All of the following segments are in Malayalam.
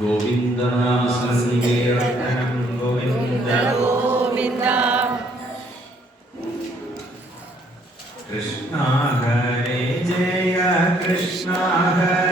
गोविंद गोविंद गोविंद कृष्णा हरे जय कृष्णा हरे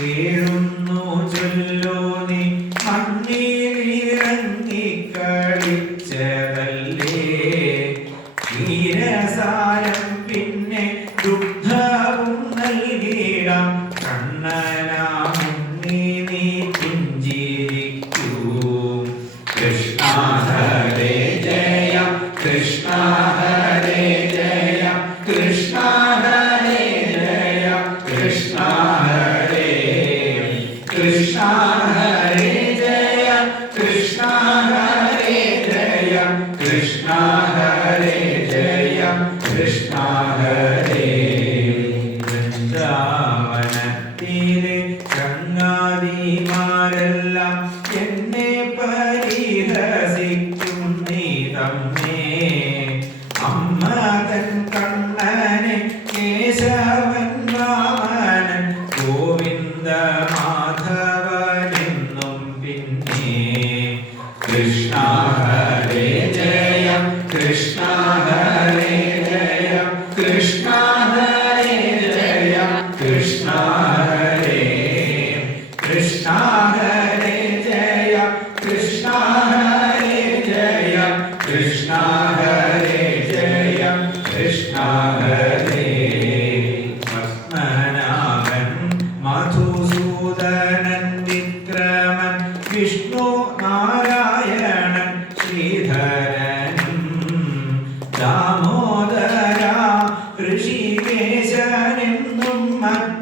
വീഴുന്നു ചൊല്ലോ നീ. മണ്ണീരിറങ്ങി കളിച്ചതല്ലേ? നീരസാരം പിന്നെ ദുഃഖവും നൽകിടാം കണ്ണനാമുണ്ണി നീ പുഞ്ചിരിക്കൂ. കൃഷ്ണ ഹരേ ജയ കൃഷ്ണ ഹരേ Fatima.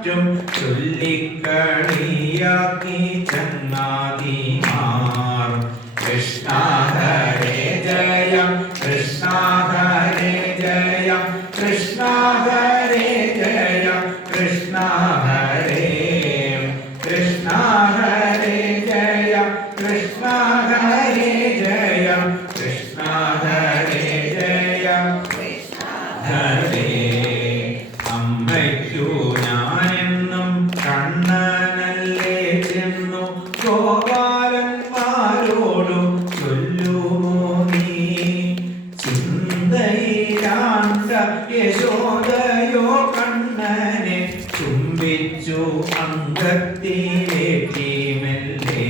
മറ്റും. ചൊല്ലിക്കണിയാക്കി ചങ്ങാതിമാർ കൃഷ്ണ ഹരേ ജയ കൃഷ്ണ ഹരേ ജയ കൃഷ്ണ ഹരേ സ്വർഗത്തിലേക്ക് മെല്ലെ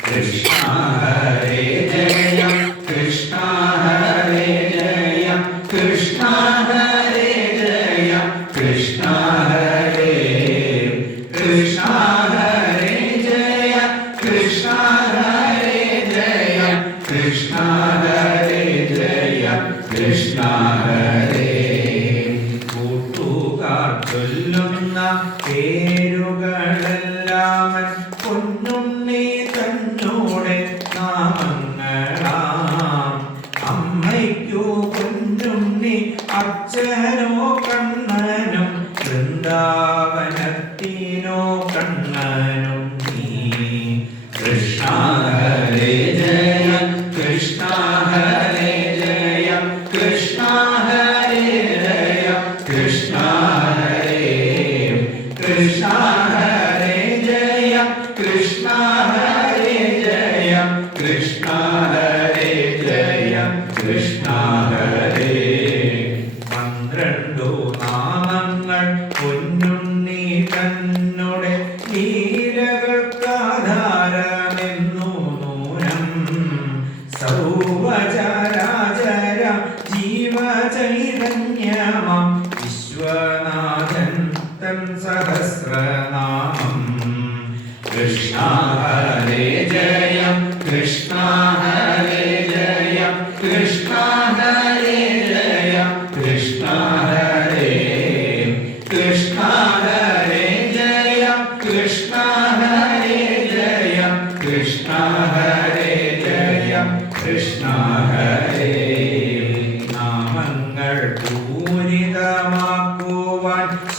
കൃഷ്ണ ഹരേ ജയ കൃഷ്ണ ഹരേ ജയ കൃഷ്ണ ഹരേ ജയ കൃഷ്ണ ഹരേ കൃഷ്ണ ഹരേ ജയ കൃഷ്ണ ഹരേ ജയ കൃഷ്ണ ഹരേ ജയ കൃഷ്ണ ഹരേ ഭജരാചര ജീവചൈതന്യമാം വിശ്വനാഥൻ തൻ സഹസ്രനാമം. കൃഷ്ണ ഹരേ ജയ കൃഷ്ണ ഹരേ ജയ കൃഷ്ണ ഹരേ ജയ കൃഷ്ണ ഹരേ കൃഷ്ണ ഹരേ ജയ കൃഷ്ണ ഹരേ Bhagavan